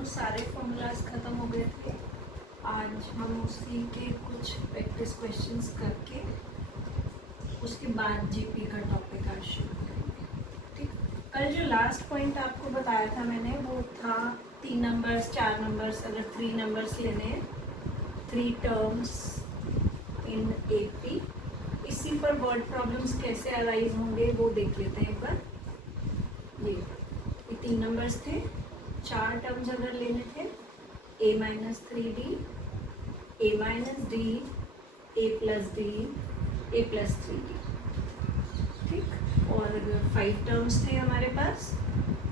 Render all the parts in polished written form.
Almost सारे formulas ख़त्म हो गए थे। आज हम उसी के कुछ प्रैक्टिस क्वेश्चंस करके उसके बाद जीपी का टॉपिक आज शुरू करेंगे। ठीक, कल जो लास्ट पॉइंट आपको बताया था मैंने वो था 3 नंबर्स 4 नंबर्स, अगर 3 नंबर्स लेने हैं, 3 टर्म्स इन एपी। इसी पर वर्ड प्रॉब्लम्स कैसे अराइज होंगे वो देख लेते हैं एक बार। ये 3 नंबर्स थे, 4 टर्म्स अगर लेने थे, a-3d, a-d, a+d, a+3d। ठीक, और अगर 5 टर्म्स थे हमारे पास,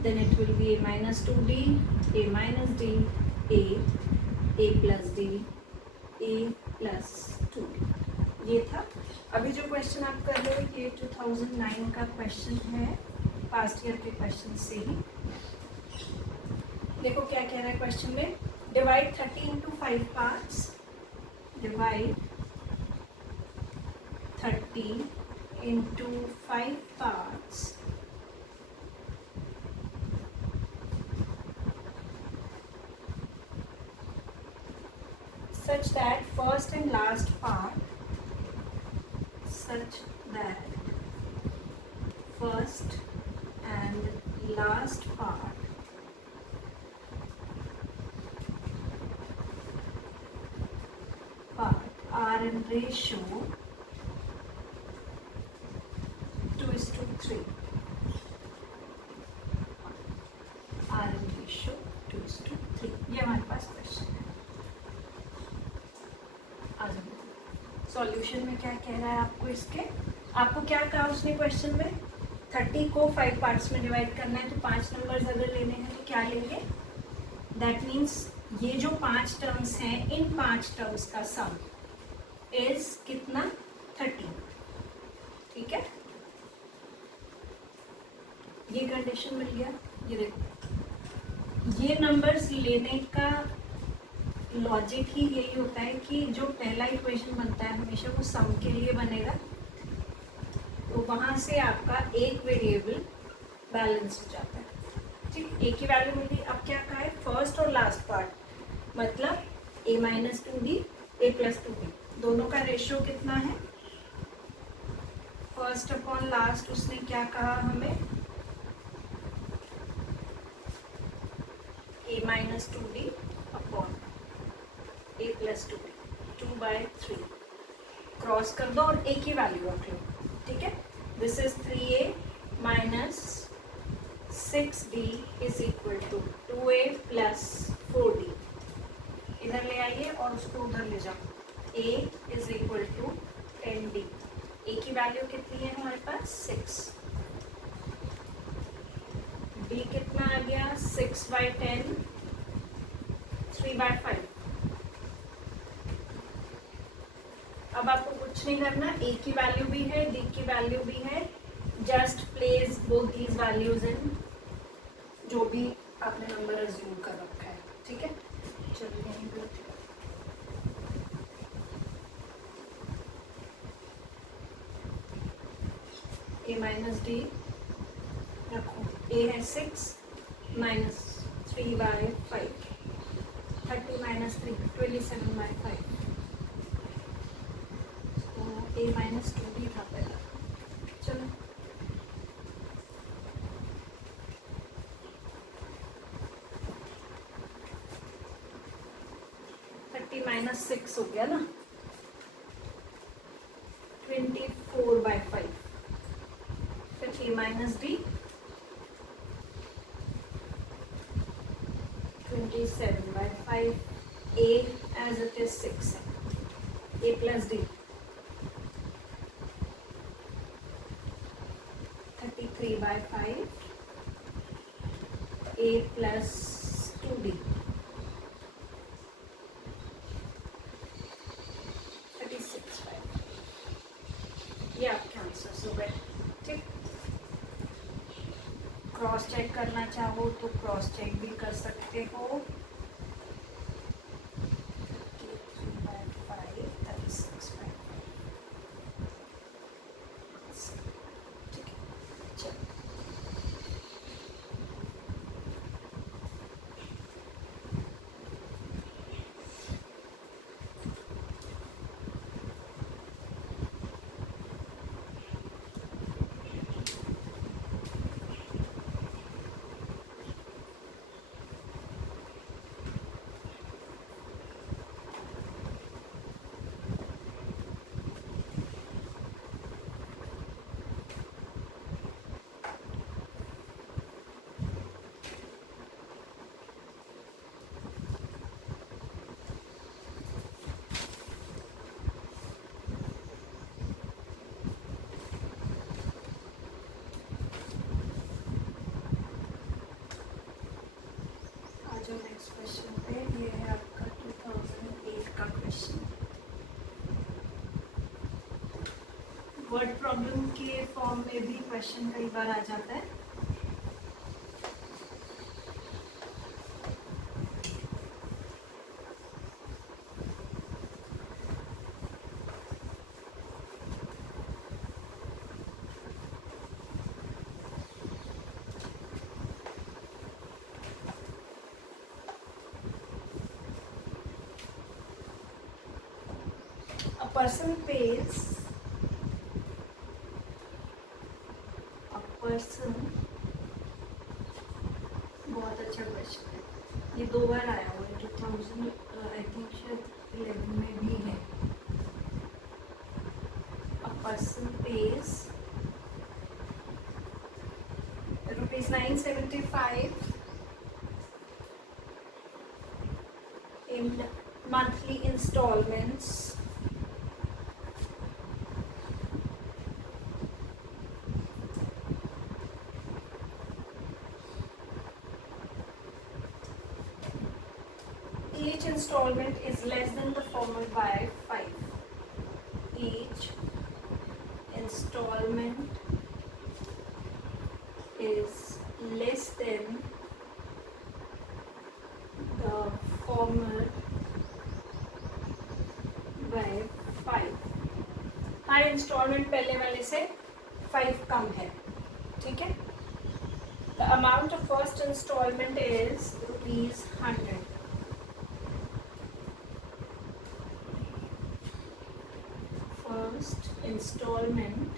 then it will be a-2d, a-d, a+d, a+2d। ये था। अभी जो क्वेश्चन आप कर रहे हो ये 2009 का क्वेश्चन है, पास्ट ईयर के क्वेश्चन से ही। देखो क्या कह रहा है क्वेश्चन में, divide 30 into 5 parts, divide 30 into 5 parts such that first and last part are in ratio 2:3, are in ratio 2:3। ये हमारे पास क्वेश्चन है। आ जाओ सॉल्यूशन में क्या कह रहा है आपको इसके। आपको क्या कहा उसने क्वेश्चन में, 30 को 5 पार्ट्स में डिवाइड करना है, तो 5 नंबर्स अगर लेने हैं तो क्या लेंगे, दैट मीन्स ये जो 5 टर्म्स हैं, इन 5 टर्म्स का सम इज कितना, 30। ठीक है, ये कंडीशन मिल गया। ये देखो, ये नंबर्स लेने का लॉजिक ही यही होता है कि जो पहला इक्वेशन बनता है हमेशा वो सम के लिए बनेगा, तो वहां से आपका एक वेरिएबल बैलेंस हो जाता है। ठीक, एक ही वैल्यू मिली। अब क्या कहा है, फर्स्ट और लास्ट पार्ट, मतलब a-2d, a+2d, दोनों का रेशियो कितना है, फर्स्ट अपॉन लास्ट। उसने क्या कहा हमें, a-2d अपॉन a+2d, 2/3। क्रॉस कर दो और एक ही वैल्यू रख लो। ठीक है, this is 3a minus 6d is equal to 2a plus 4d। इधर ले आइए और उसको उधर ले जाओ। a is equal to 10d, a की वैल्यू कितनी है हमारे पास, 6। d कितना आ गया, 6/10, 3/5। अब आपको कुछ नहीं करना, a की वैल्यू भी है, d की वैल्यू भी है, just place both these values in जो भी आपने नंबर अज्यूम कर रखा है। ठीक है, चलिए यहीं पर a-d रखो, a है 6 माइनस 3/5, 30 माइनस 3, 27/5। तो a-2d था पहला। चलो -6 हो गया ना, 24/5, फिर a-d 27/5, a as it is 6 है, a+d 33/5, a+2d 36/5। ये आपके आंसर्स हो गए। ठीक, क्रॉस चेक करना चाहो तो क्रॉस चेक भी कर सकते हो। 33/5, 36/5। ठीक है, चलो वर्ड प्रॉब्लम के फॉर्म में भी क्वेश्चन कई बार आ जाता है. A person pays. बहुत अच्छा क्वेश्चन है. ये 2 बार आया हुआ है. 2000 आई थिंक शायद 11 में भी है. A person pays ₹975 in monthly installments. Each installment is less than the former by 5. Each installment is less than the former by 5. हर इंस्टॉलमेंट पहले वाले से 5 कम है. ठीक है. The amount of first installment is ₹100. First installment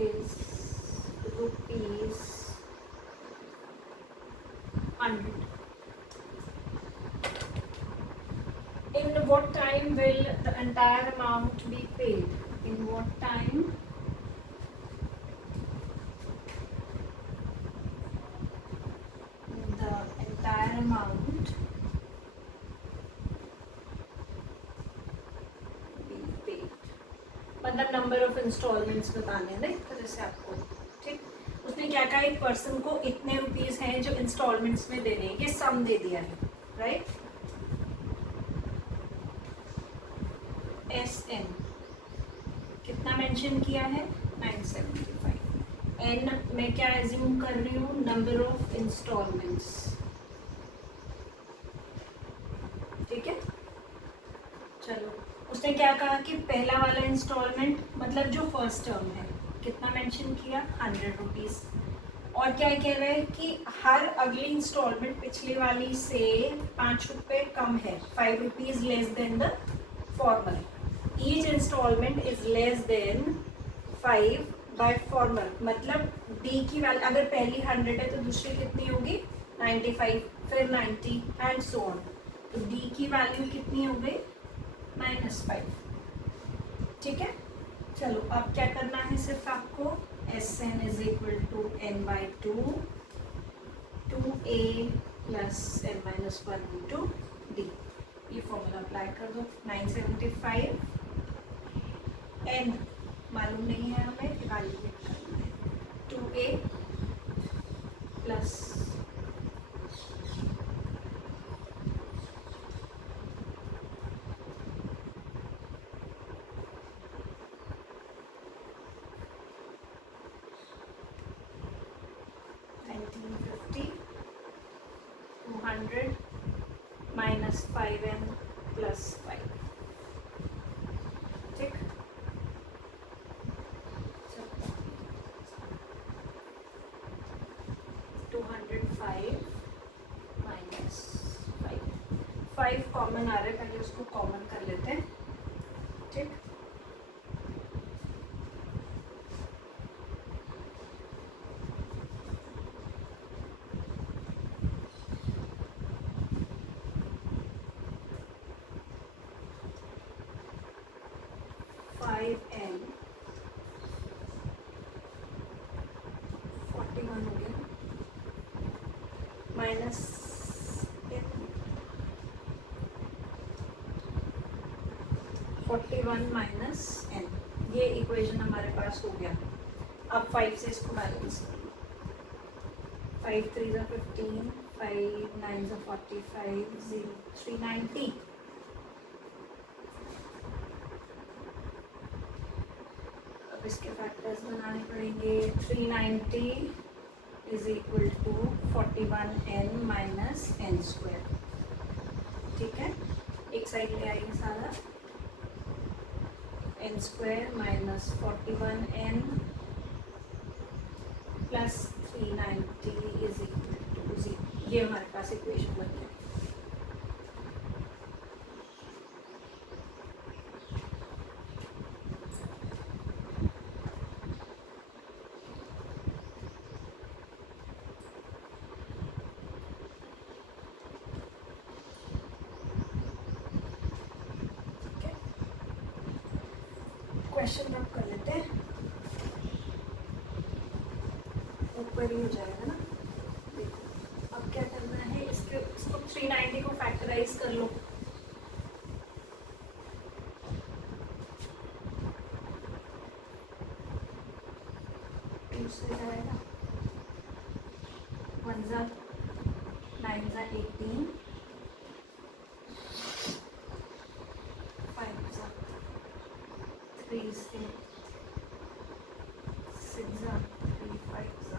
is ₹100. In what time will the entire amount be paid? In what time the entire amount be paid? मतलब number of installments बताने हैं ना एक तरह से आपको. ठीक. उसने क्या कहा, एक पर्सन को इतने रुपीस हैं जो इंस्टॉलमेंट्स में देने हैं. ये सम दे दिया है. राइट. SN कितना मेंशन किया है? 975. N मैं क्या एज्यूम कर रही हूँ? Number of instalments. ठीक है. चलो, उसने क्या कहा कि पहला वाला इंस्टॉलमेंट मतलब जो फर्स्ट टर्म है कितना मेंशन किया? 100 रुपीज़. और क्या कह रहा है कि हर अगली इंस्टॉलमेंट पिछली वाली से 5 रुपये कम है. 5 rupees less than the former. Each instalment is less than 5 by former. मतलब डी की वैल्यू अगर पहली 100 है तो दूसरी कितनी होगी? 95, फिर 90 एंड सो ऑन. तो डी की वैल्यू कितनी हो गई? -5. ठीक है. चलो, अब क्या करना है? सिर्फ आपको SN is equal to n/2 2a plus n-1 into D. ये फॉर्मूला अप्लाई कर दो. 975 n मालूम नहीं है हमें, इवैल्यूएट करना है. 2a plus -5n plus 5. ठीक. 205 माइनस 5 कॉमन आ रहा है. पहले उसको कॉमन कर लेते हैं. ठीक. n 41 हो गया माइनस 41 माइनस n. ये इक्वेशन हमारे पास हो गया. अब 5 से इसको बैलेंस कर लो. 5 3 ज़ा 15, 5 9 ज़ा 45, 0 390. फैक्टर्स बनाने पड़ेंगे। 390 is equal to 41n minus N square. ठीक है, एक साइड ले आइए सारा। N square minus 41n plus 390 is equal to 0। ये हमारे पास इक्वेशन बन गई। क्वेश्चन रब कर लेते हैं, ऊपर ही हो जाएगा ना। देखो अब क्या करना है, इसको 390 को फैक्टराइज कर लो। टू से जाएगा, 1 जा 9 जा 18, 5 जा 3 से 6 जा 3 5 जा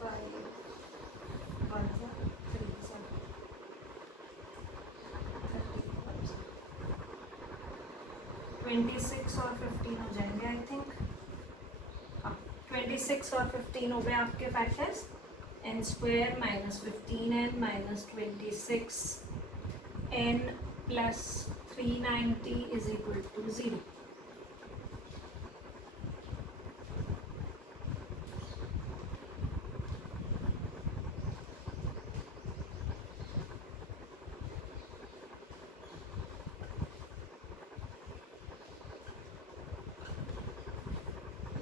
5 1 जा 3 जा 26 और 15 हो जाएंगे आई थिंक। हाँ, 26 और 15 हो गए आपके factors. N square minus 15n minus 26n plus 390 is equal to 0।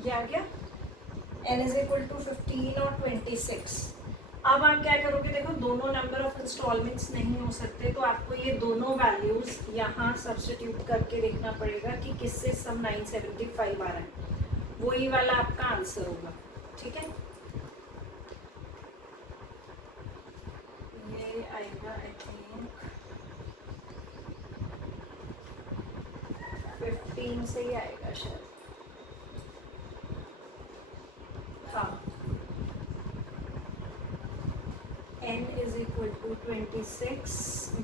ये आ गया। n इज इक्वल टू 15 और 26। अब आप क्या करोगे, देखो दोनों नंबर ऑफ इंस्टॉलमेंट्स नहीं हो सकते, तो आपको ये दोनों वैल्यूज यहाँ सब्स्टिट्यूट करके देखना पड़ेगा कि किससे सम 975 आ रहा है, वही वाला आपका आंसर होगा। ठीक है, ये आएगा आई थिंक 15 से ही आएगा शायद। हाँ, n is equal to 26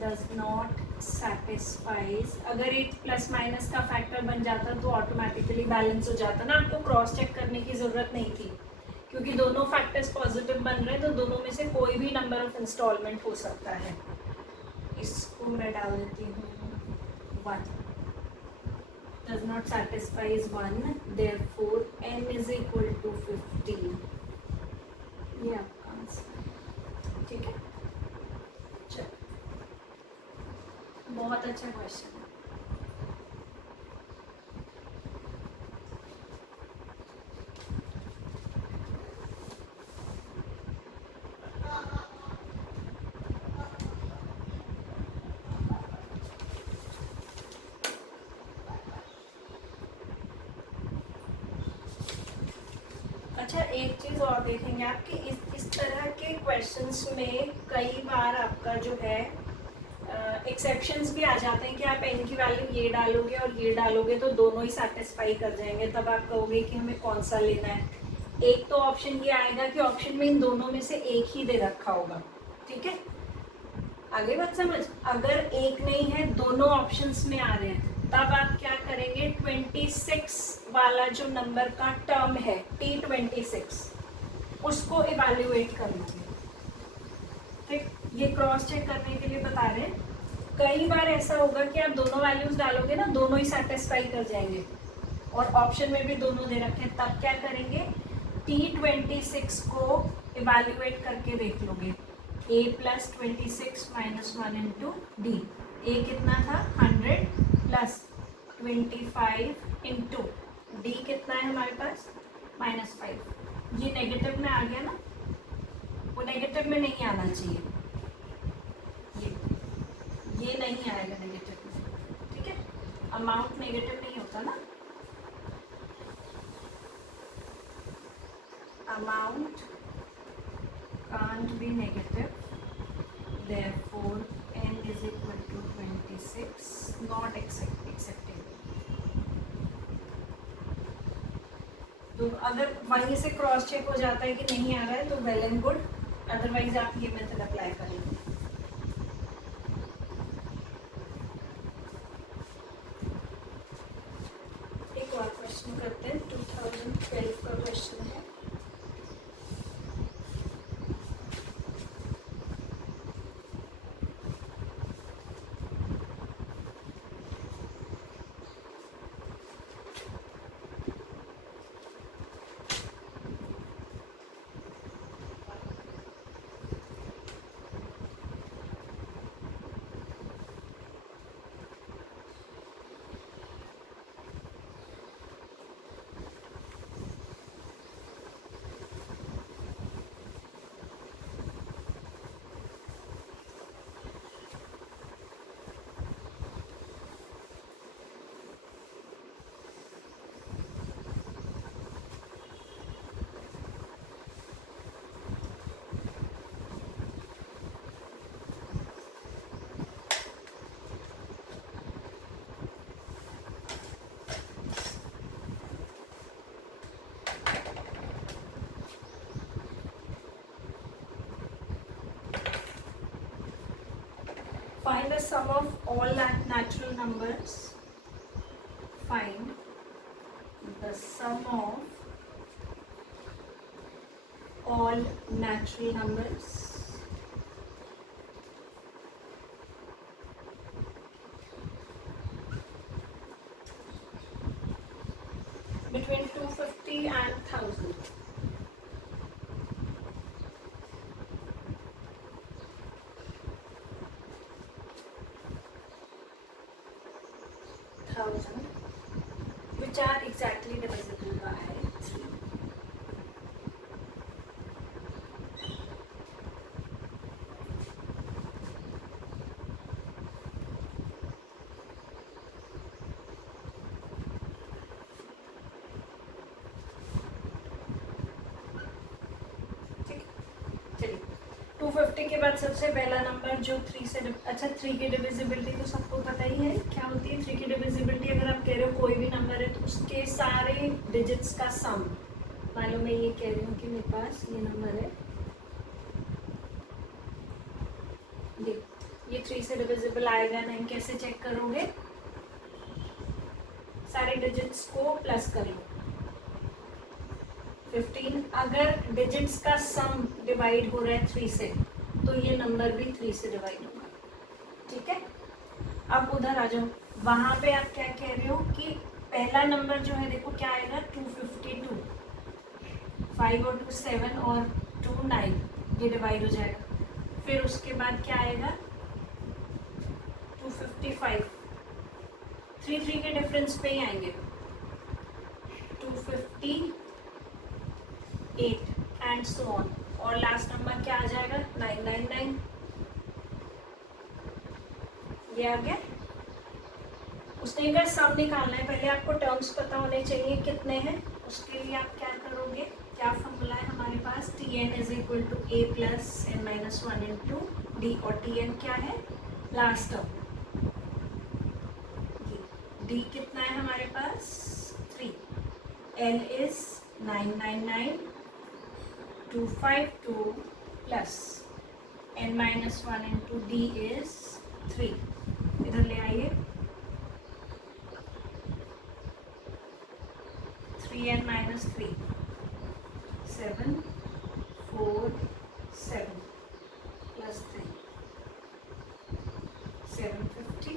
does not satisfies। अगर एक प्लस माइनस का फैक्टर बन जाता तो ऑटोमेटिकली बैलेंस हो जाता ना, आपको क्रॉस चेक करने की ज़रूरत नहीं थी, क्योंकि दोनों फैक्टर्स पॉजिटिव बन रहे हैं, तो दोनों में से कोई भी नंबर ऑफ इंस्टॉलमेंट हो सकता है। इसको मैं डाल देती हूँ 1 does not satisfies 1, therefore n is equal to 15। ये आपका आंसर है। ठीक है, चलो बहुत अच्छा क्वेश्चन है। अच्छा, एक चीज़ और देखेंगे आपके इस तरह के क्वेश्चंस में कई बार आपका जो है एक्सेप्शंस भी आ जाते हैं कि आप n की वैल्यू ये डालोगे और ये डालोगे तो दोनों ही सेटिस्फाई कर जाएंगे, तब आप कहोगे कि हमें कौन सा लेना है। एक तो ऑप्शन ये आएगा कि ऑप्शन में इन दोनों में से एक ही दे रखा होगा। ठीक है, आगे बात समझ। अगर एक नहीं है, दोनों ऑप्शंस में आ रहे हैं, तब आप क्या करेंगे, 26 वाला जो नंबर का टर्म है T26 उसको इवैल्यूएट कर लोगे। ठीक, ये क्रॉस चेक करने के लिए बता रहे हैं। कई बार ऐसा होगा कि आप दोनों वैल्यूज डालोगे ना, दोनों ही सेटिस्फाई कर जाएंगे और ऑप्शन में भी दोनों दे रखे हैं, तब क्या करेंगे, T26 को इवैल्यूएट करके देख लोगे। a plus 26 minus 1 into d. A कितना था 100 प्लस 25 इंटू डी कितना है हमारे पास -5। ये नेगेटिव में आ गया ना, वो नेगेटिव में नहीं आना चाहिए, ये नहीं आएगा नेगेटिव में। ठीक है, अमाउंट नेगेटिव नहीं होता ना, amount can't be negative, therefore n is equal to 26, not acceptable. तो अगर वहीं से क्रॉस चेक हो जाता है कि नहीं आ रहा है तो वेल एंड गुड, अदरवाइज आप ये मेथड अप्लाई करेंगे. एक और क्वेश्चन करते हैं. 2012 का क्वेश्चन है. Find the sum of all natural numbers. Find the sum of all natural numbers between 250 and 1000. Which are exactly divisible by 3. चलिए 250 के बाद सबसे पहला नंबर जो 3 से अच्छा 3 की डिविजिबिलिटी तो सबको पता ही है क्या होती है. 3 की डिविजिबिलिटी अगर आप कह रहे हो कोई भी नंबर है तो उसके सारे डिजिट्स का सम. मान लो मैं ये कह रही हूँ कि मेरे पास ये नंबर है, ये 3 से डिविजिबल आएगा नहीं. कैसे चेक करोगे? सारे डिजिट्स को प्लस कर लो. 15 अगर डिजिट्स का सम डिवाइड हो रहा है 3 से तो ये नंबर भी 3 से डिवाइड होगा. ठीक है. अब उधर आ जाओ. वहां पे आप क्या कह रहे हो कि पहला नंबर जो है देखो क्या आएगा 252. 5 और 2 7 और 2 9 ये डिवाइड हो जाएगा. फिर उसके बाद क्या आएगा 255. 3 3 के डिफरेंस पे ही आएंगे. 258 एंड सो ऑन. और लास्ट नंबर क्या आ जाएगा 999. ये आ गया. उसने अगर सम निकालना है पहले आपको टर्म्स पता होने चाहिए कितने हैं. उसके लिए आप क्या करोगे? क्या फॉर्मूला है हमारे पास? Tn is equal to a plus n minus 1 into D. और Tn क्या है? Last term. d कितना है हमारे पास? 3. l is 999 252 plus n minus 1 into D is 3. इधर ले आइए. 3n minus 3 7 4 7 plus 3 750.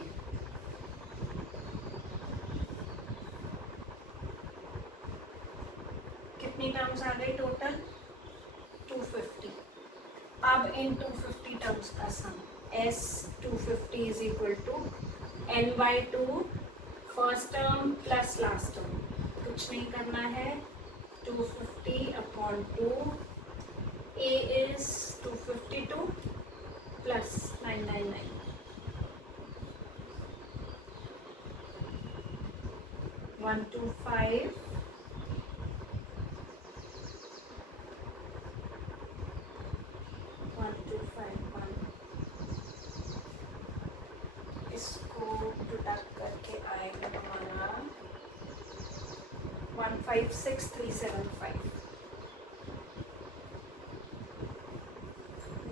कितनी टर्म्स आ गई टोटल? 250. अब इन 250 टर्म्स का sum s 250 is equal to n/2 first term plus last term. कुछ नहीं करना है. 250 अपॉन 2. a is 252 plus 999. 125 1251 56375.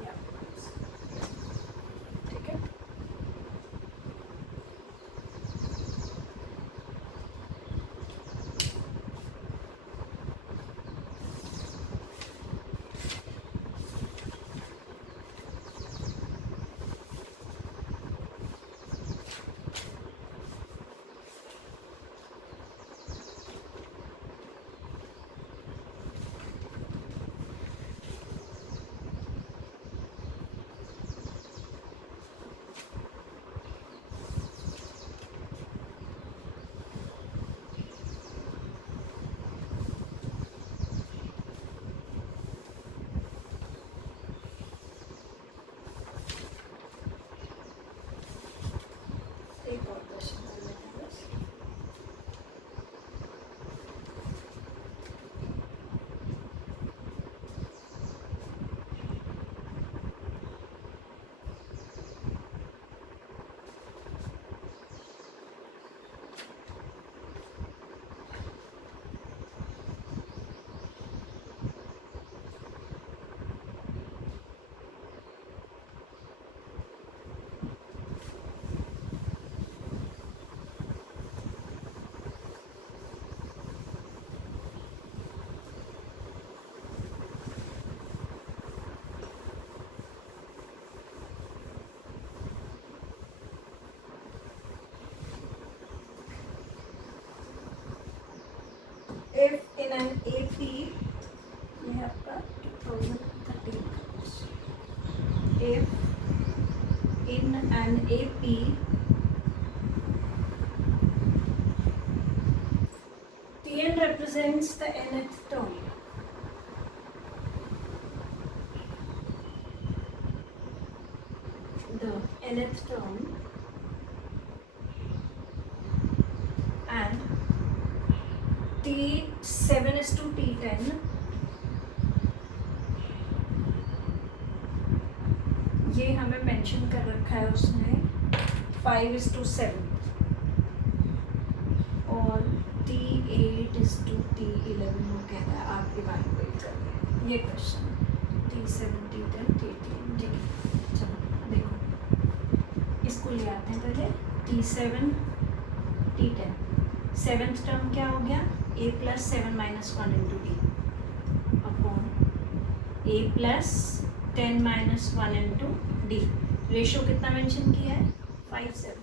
या ठीक है. एक और क्वेश्चन कर लेते हैं बस. If in an AP, ये है आपका 2013 का question. If in an AP Tn represents the nth term, the nth term, and T7 is to T10, ये हमें मेंशन कर रखा है उसने 5:7, और T8 is to T11 वो कह रहा है आप इवैल्यूएट करिए ये क्वेश्चन. T7 T10 T10 ठीक है. चलो देखो इसको ले आते हैं पहले. T7 T10, सेवेंथ टर्म क्या हो गया? a plus 7 minus 1 into d upon a plus 10 minus 1 into d. Ratio कितना मेंशन किया है? 5:7.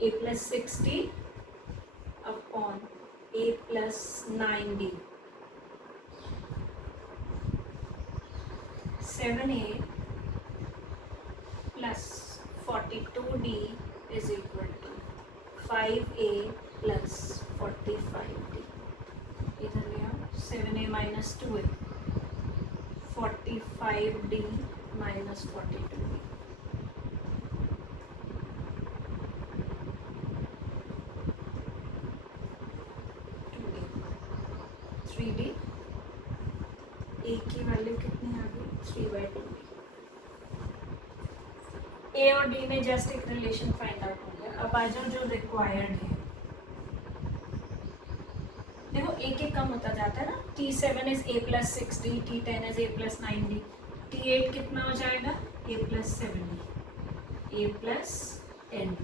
a plus 6d upon a plus 9d. 7a plus 42d is equal to 5a plus 45d. इधर ले आओ. 7a minus 2a, 45d minus 42d. 2d 3d. a की value कितनी आ गई? 3/2d. ए और डी में जस्ट एक रिलेशन फाइंड आउट हो गया. अब आ जाओ जो रिक्वायर्ड है. देखो एक एक कम होता जाता है ना. T7 is a plus 6d, T10 is a plus 9d, T8 कितना हो जाएगा? a plus 7d, a plus 10d.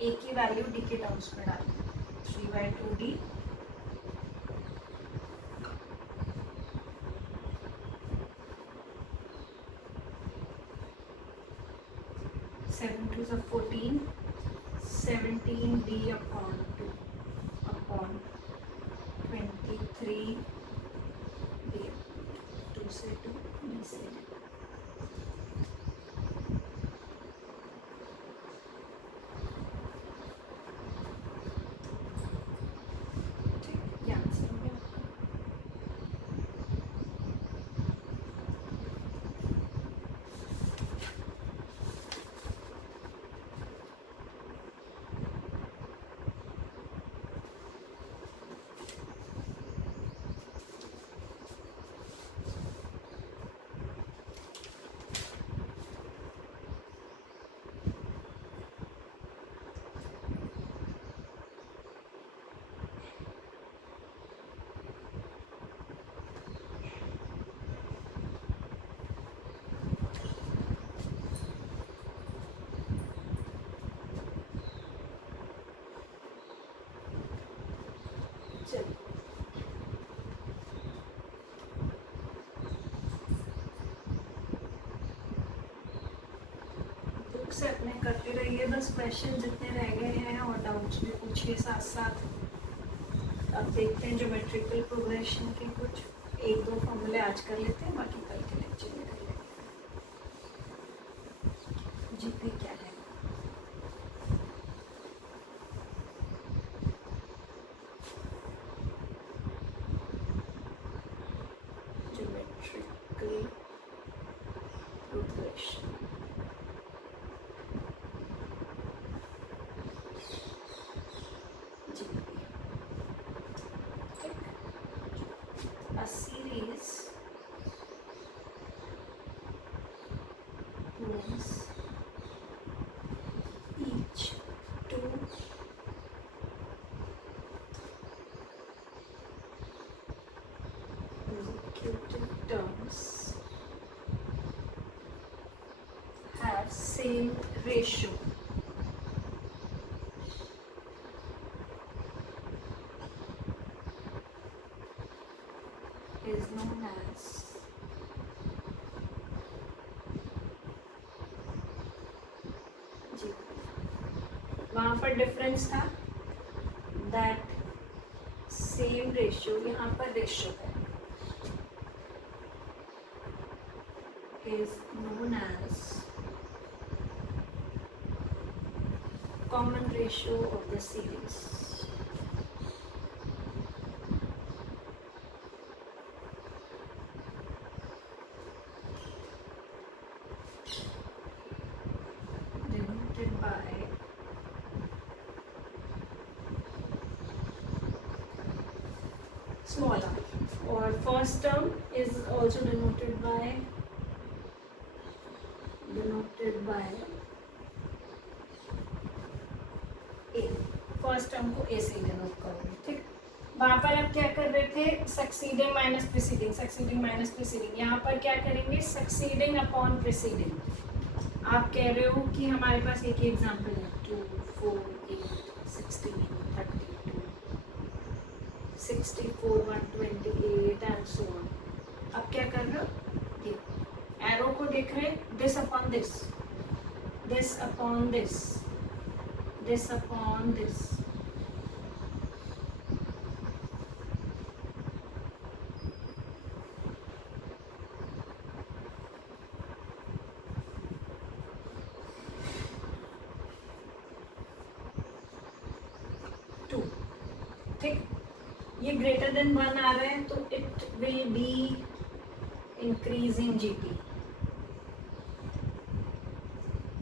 a की वैल्यू d के टर्म्स में डालें. 3/2d 7 2s are 14, 17d upon 2 upon 23d. 2 से 2 d से d. ठीक, ये आंसर हो गया आपका. करिए बस क्वेश्चन जितने रह गए हैं और डाउट्स भी पूछिए साथ साथ। अब देखते हैं ज्योमेट्रिकल प्रोग्रेशन के कुछ एक दो फॉर्मूले आज कर लेते हैं, बाकी कल के लेक्चर में कर लेंगे। जीपी क्या है? Geometrical progression a series whose each two consecutive terms have same ratio is known as GP. वहाँ पर डिफरेंस था दैट सेम रेशियो, यहाँ पर रेशियो है, is known as common ratio of the series. Small r, or first term is also denoted by a। First term को a से denote करोगे, ठीक। वहाँ पर आप क्या कर रहे थे, succeeding minus preceding, succeeding minus preceding. यहाँ पर क्या करेंगे, सक्सीडिंग अपॉन प्रीसीडिंग। आप कह रहे हो कि हमारे पास एक ही एग्जाम्पल है, 2 4 8 16 32 64 128 एंड सो ऑन। अब क्या कर रहे हो, एरो को देख रहे, this upon this, this upon this, this upon this. ठीक, ये ग्रेटर देन 1 आ रहा है तो it will be increasing GP.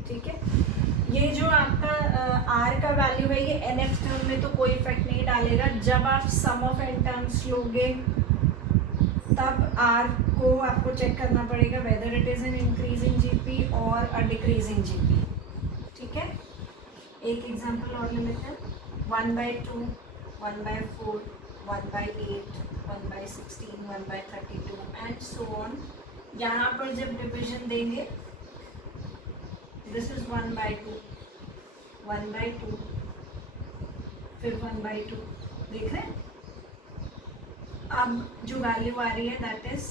ठीक है, ये जो आपका आर का वैल्यू है ये nth टर्म में तो कोई इफेक्ट नहीं डालेगा। जब आप सम ऑफ n टर्म्स लोगे तब आर को आपको चेक करना पड़ेगा whether it is an increasing GP और अ डिक्रीजिंग जीपी। ठीक है, एक एग्जांपल और ले लेते हैं, 1/2 1/4 1/8 1/16 1/32 एंड सो ऑन। यहाँ पर जब डिविजन देंगे, दिस इज 1/2 1/2 फिर 1/2, देख रहे हैं। अब जो वैल्यू आ रही है that is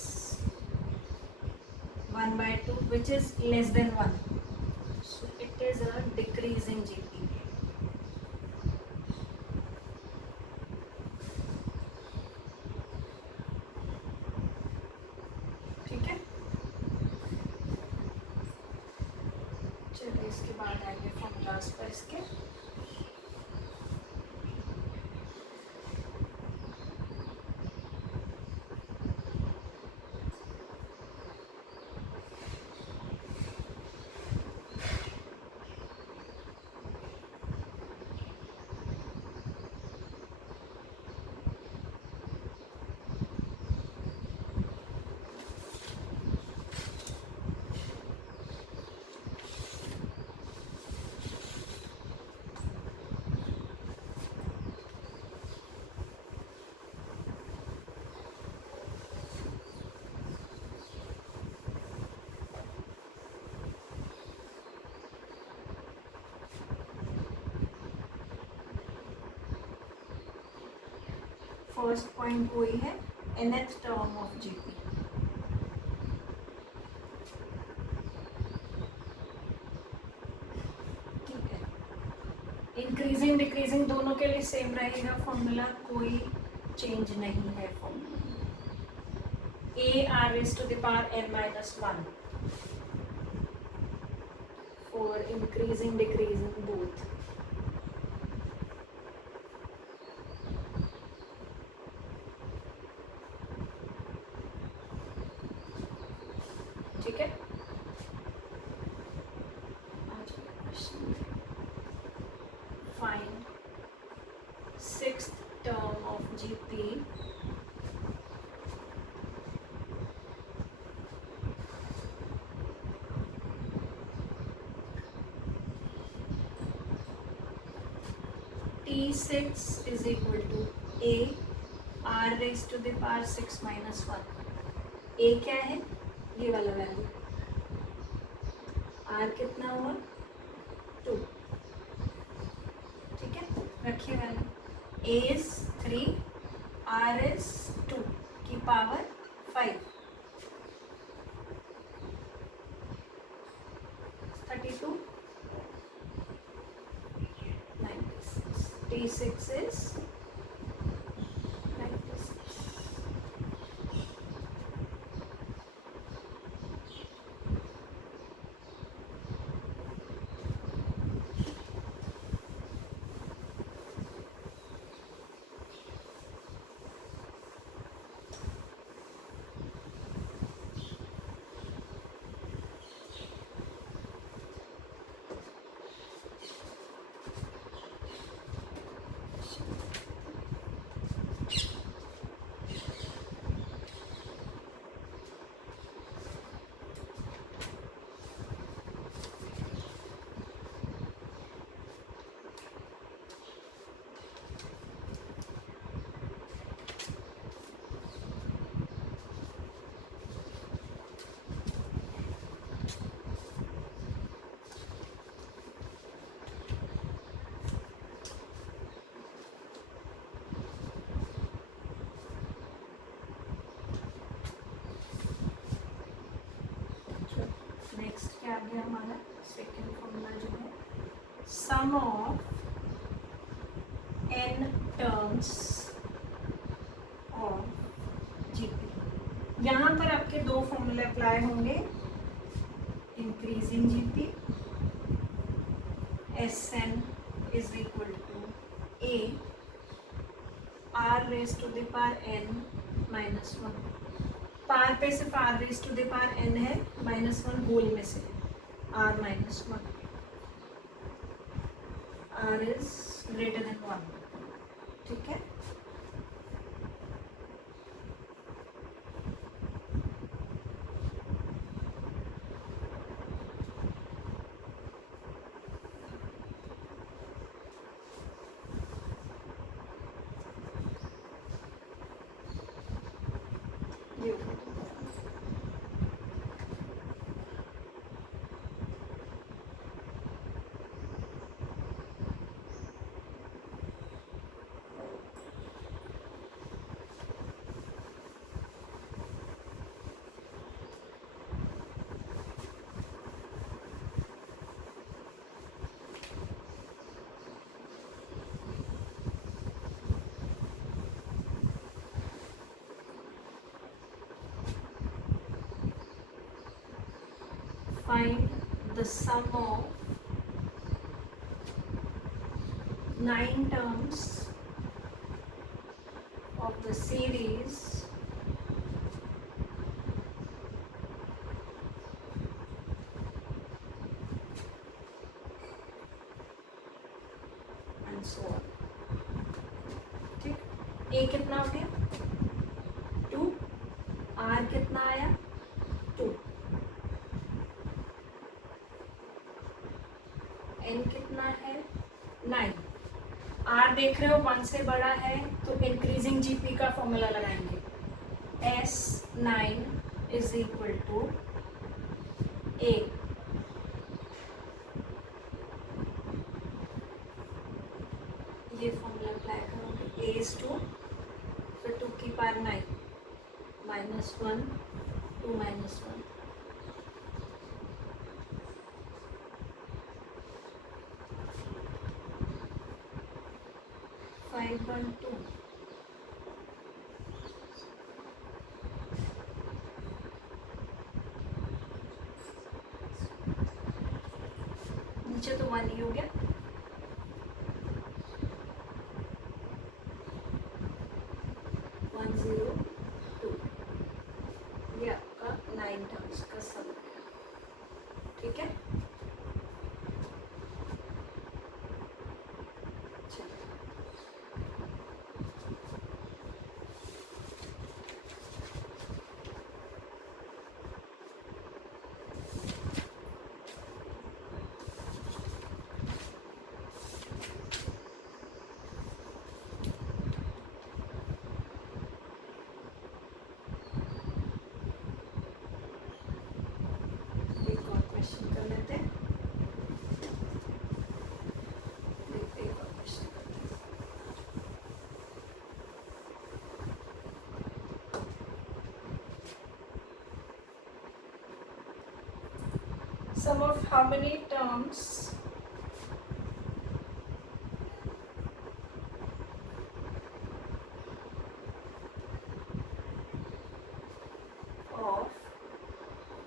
1/2 which is less then 1, so it is a decreasing GP. इसके बाद आएंगे फॉर्मूलाज पर इसके। फर्स्ट पॉइंट वही है, nth टर्म ऑफ जीपी। ठीक है, इंक्रीजिंग डिक्रीजिंग दोनों के लिए सेम रहेगा फॉर्मूला, कोई चेंज नहीं है formula. A R raise to the power n minus 1 for increasing decreasing both. ठीक है, आज का question find sixth term of GP T6 is equal to A R raised to the power 6 minus 1। A क्या है, ये वाला value, R कितना हुआ 2, ठीक है, रखिए value. A is 3, R is 2 की पावर 5, 32, 96, T6 is 96। नेक्स्ट क्या आ गया हमारा सेकेंड फॉर्मूला जो है, sum of n terms of GP. यहाँ पर आपके दो फॉर्मूले अप्लाई होंगे, increasing GP Sn is equal to A R raise to the power n minus 1। पार पे सिर्फ R raise to the power n है, माइनस 1 होल में से R minus 1, R is greater than 1, ठीक है। Find the sum of 9 terms of the series and so on। ठीक, A कितना हो गया 2, R कितना आया 2, n कितना है 9। R देख रहे हो 1 से बड़ा है तो इंक्रीजिंग जीपी का फॉर्मूला लगाएंगे, S9 is equal to A ये फॉर्मूला अप्लाई करोगे, A इज 2, फिर 2 की पावर 9 माइनस 1 2 माइनस 1, 512 नीचे तो 1 ही हो गया। 102 ये आपका 9 टर्म्स का सम है, ठीक है। क्वेश्चन कर लेते हैं, देखते एक और क्वेश्चन करते हैं। Sum of how many terms of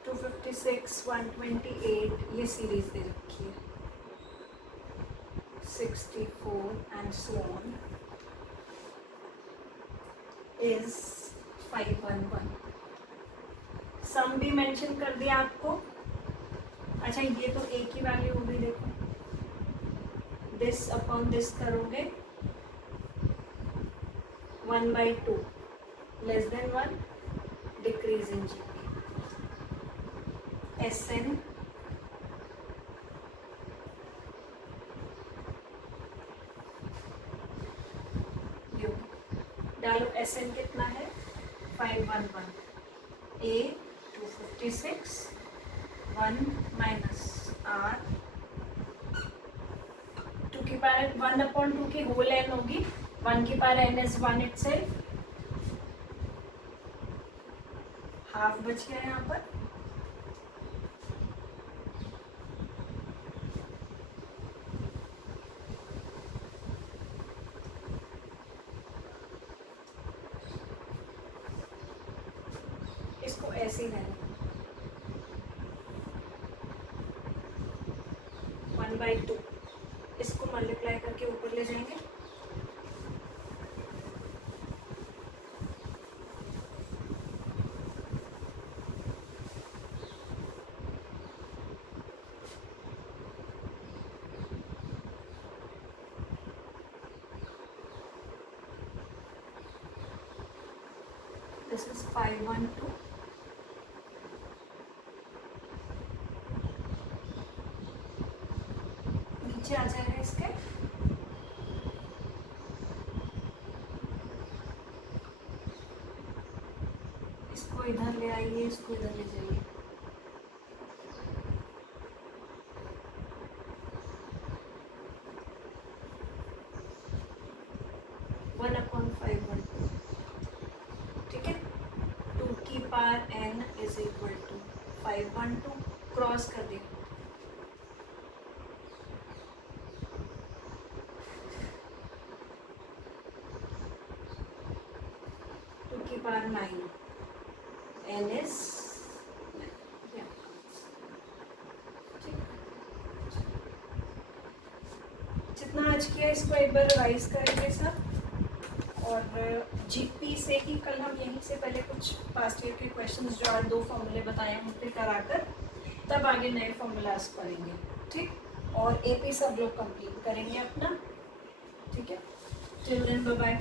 256, 128 ये सीरीज दे रखी है, 64 and so on is 511। सम भी मेंशन कर दिया आपको। अच्छा ये तो एक ही वैल्यू होगी, देखो दिस अपॉन दिस करोगे 1/2 less than 1 decrease in GP. SN डालो, SN कितना है 511, A 256, 1 माइनस R 2 की पावर 1/2 की होल n होगी, 1 की power n is 1 itself, half बच गया यहाँ पर। इसको ऐसे ही रहने 1/2, इसको मल्टीप्लाई करके ऊपर ले जाएंगे, दिस इज 512, नीचे आ जाएगा इसके, इसको इधर ले आइए, इसको इधर ले जाइए, वन अपॉन 512, ठीक है। 2 की power n is equal to 512, cross कर दिया, पावर 9, n is जितना आज किया इसको एक बार रिवाइज करेंगे सब, और जीपी से ही कल हम यहीं से पहले कुछ पास्ट ईयर के क्वेश्चंस जो आज 2 फॉर्मूले बताए हैं उनसे कराकर तब आगे नए फॉर्मूलाज पढ़ेंगे, ठीक। और एपी सब लोग कंप्लीट करेंगे अपना, ठीक है। Till then bye bye.